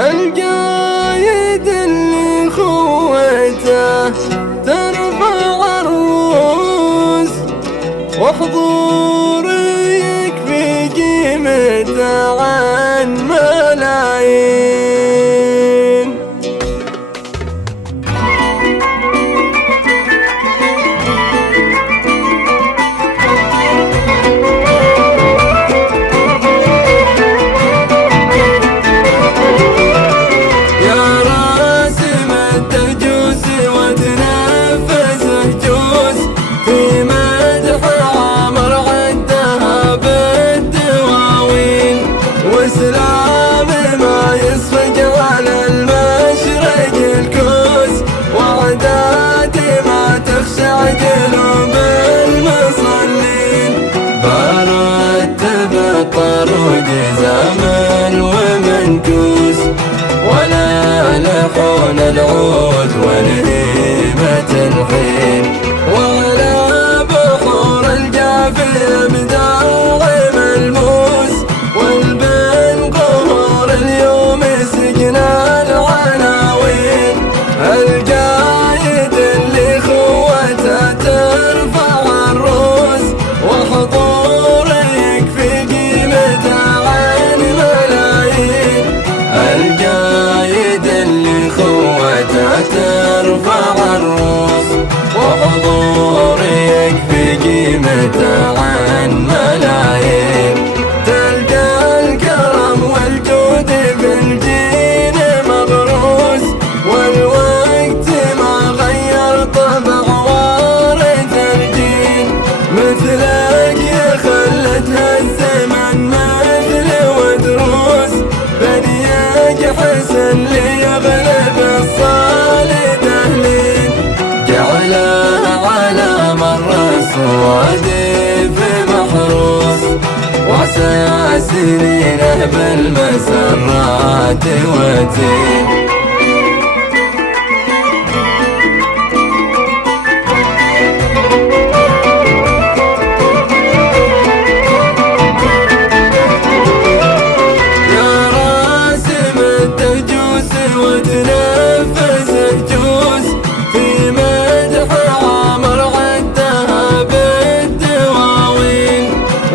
القايد اللي خوته ترفع الروس، وحضوري يكفي قيمته عن ملايين. قلوب المصلين برتب الطرود زمن ومنكوس، ولا لحون العود والهيمة الحين، ولا بحور الجافية بداعي ملموس، والبن قهور اليوم سجنا العناوين. القايد اللي خوته ترفع الروس، وحضوره يكفي قيمته عن ملايين. القايد اللي خوته ترفع الروس، وحضوره يكفي قيمته عن ملايين. تلقى الكرم والجود في الجين مغروس، والوقت ما غير طبع وارث الجيل. مثلك يا خلتها الزمن مثل ودروس، بنيك حسن ليغلب الصالد أهلين. جعلها على مر الصوادف محروس، وعسى سنينه بالمسرات وتين. وتنفس الجوس في مدح عمر عدها بالدواوين،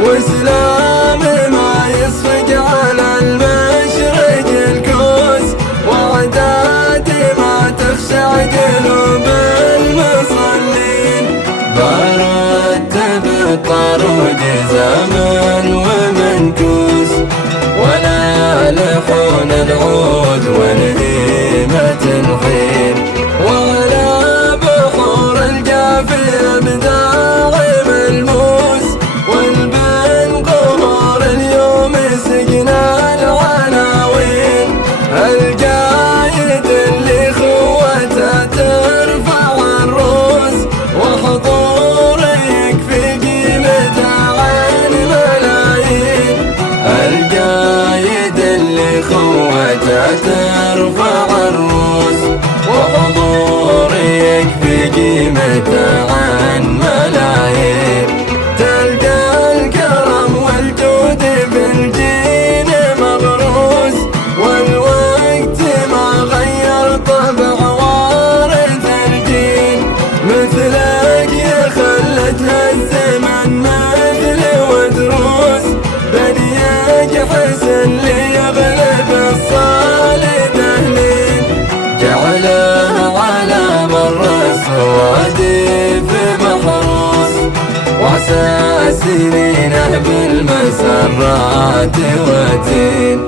وسلام ما يصفق على المشرق الكوس، وعداد ما تخشع قلوب المصلين. برتب الطرود زمن ومنكوس، ولا لحون العود والهيمة الحين، ولا بحور الجافية بداعي ملموس، والبن قهور اليوم سجنا العناوين. القايد اللي خوته ترفع الروس، وحضوره يكفي قيمته عن ملايين. القايد اللي خوته ترفع الروس، وحضوره يكفي قيمته عن ملايين. تلقى الكرم والجود في الجين مغروس، والوقت ما غير طبع وارث الجيل. مثلك يا خلتها الزمن مثل ودروس، بنيك حسن ليغلب الصالد أهلين. جعلها على مر الصوادف محروس، وعسى سنينه بالمسرات وتين.